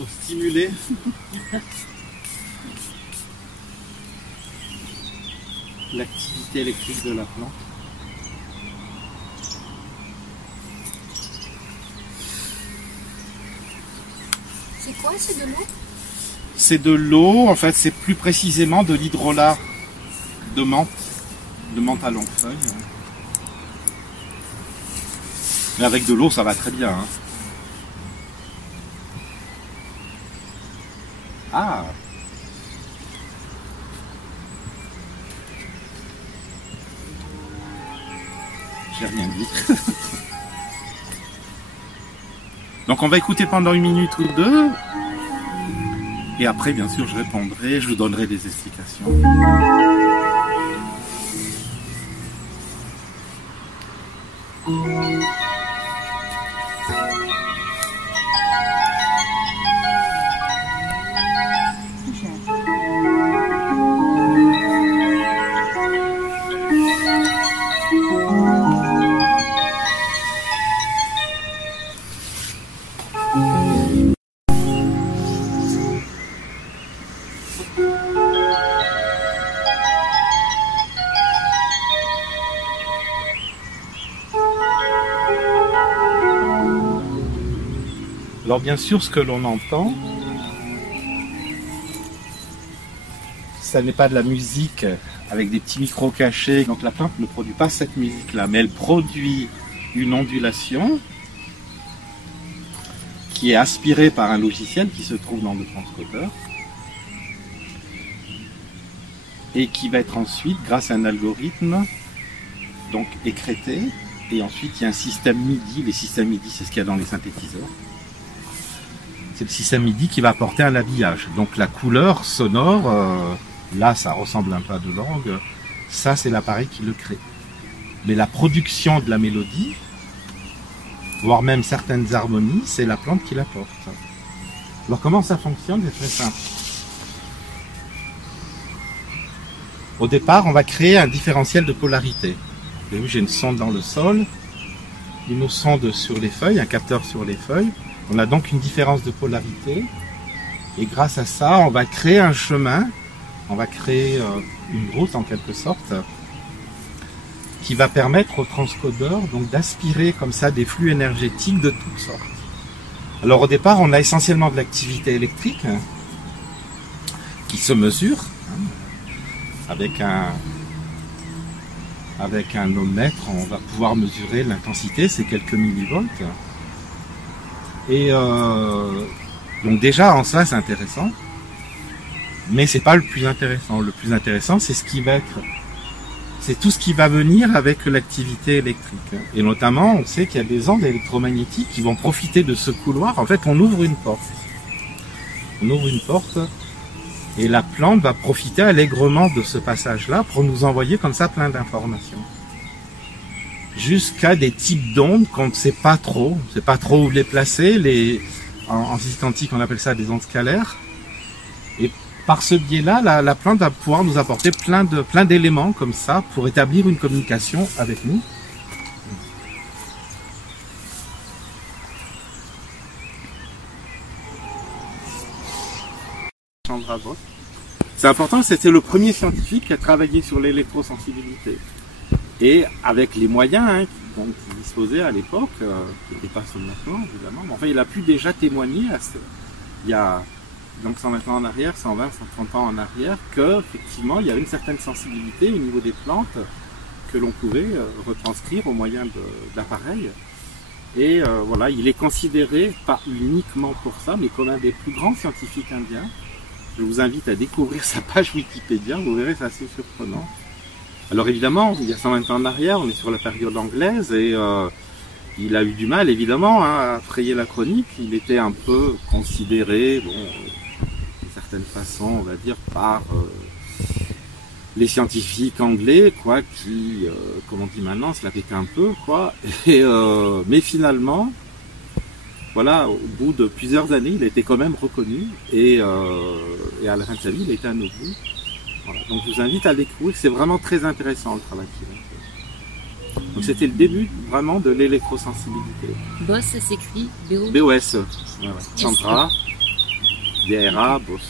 pour stimuler l'activité électrique de la plante. C'est quoi? C'est de l'eau? C'est de l'eau, en fait, c'est plus précisément de l'hydrolat de menthe à longue feuille. Mais avec de l'eau, ça va très bien. Hein. Ah! J'ai rien dit. Donc on va écouter pendant 1 minute ou 2. Et après, bien sûr, je répondrai, je vous donnerai des explications. Alors bien sûr, ce que l'on entend, ça n'est pas de la musique avec des petits micros cachés. Donc la plante ne produit pas cette musique-là, mais elle produit une ondulation qui est aspirée par un logiciel qui se trouve dans le transcodeur et qui va être ensuite, grâce à un algorithme, donc écrété. Et ensuite, il y a un système MIDI. Les systèmes MIDI, c'est ce qu'il y a dans les synthétiseurs. C'est le système MIDI qui va apporter un habillage. Donc la couleur sonore, là ça ressemble un peu à de l'orgue, ça c'est l'appareil qui le crée. Mais la production de la mélodie, voire même certaines harmonies, c'est la plante qui l'apporte. Alors comment ça fonctionne? C'est très simple. Au départ, on va créer un différentiel de polarité. Vous avez vu, j'ai une sonde dans le sol, une sonde sur les feuilles, un capteur sur les feuilles. On a donc une différence de polarité et grâce à ça, on va créer un chemin, on va créer une route en quelque sorte qui va permettre au transcodeur donc d'aspirer comme ça des flux énergétiques de toutes sortes. Alors au départ, on a essentiellement de l'activité électrique qui se mesure avec un ohmmètre, on va pouvoir mesurer l'intensité, c'est quelques millivolts. Et donc déjà en cela c'est intéressant, mais c'est pas le plus intéressant. Le plus intéressant c'est tout ce qui va venir avec l'activité électrique. Et notamment on sait qu'il y a des ondes électromagnétiques qui vont profiter de ce couloir. En fait on ouvre une porte. On ouvre une porte et la plante va profiter allègrement de ce passage-là pour nous envoyer comme ça plein d'informations. Jusqu'à des types d'ondes qu'on ne sait pas trop, où les placer. En physique quantique, on appelle ça des ondes scalaires. Et par ce biais-là, la plante va pouvoir nous apporter plein d'éléments comme ça pour établir une communication avec nous. C'est important, c'était le premier scientifique qui a travaillé sur l'électrosensibilité. Et avec les moyens dont il disposait à l'époque, qui n'étaient pas ceux de maintenant évidemment, mais enfin il a pu déjà témoigner il y a donc 120 ans en arrière, 120, 130 ans en arrière, qu'effectivement il y a une certaine sensibilité au niveau des plantes que l'on pouvait retranscrire au moyen d'appareils. Et voilà, il est considéré pas uniquement pour ça, mais comme un des plus grands scientifiques indiens. Je vous invite à découvrir sa page Wikipédia, vous verrez, c'est assez surprenant. Alors évidemment, il y a 120 ans en arrière, on est sur la période anglaise et il a eu du mal évidemment à frayer la chronique. Il était un peu considéré, bon, d'une certaine façon, on va dire, par les scientifiques anglais, quoi, qui, comme on dit maintenant, se la pétaient un peu, quoi. Et, mais finalement, voilà, au bout de plusieurs années, il a été quand même reconnu et à la fin de sa vie, il a été à nos bouts. Voilà. Donc je vous invite à découvrir, c'est vraiment très intéressant le travail qu'il a fait. Donc c'était le début vraiment de l'électrosensibilité. BOS, ça s'écrit BO. BOS, ouais. Chandra, Vieirabos.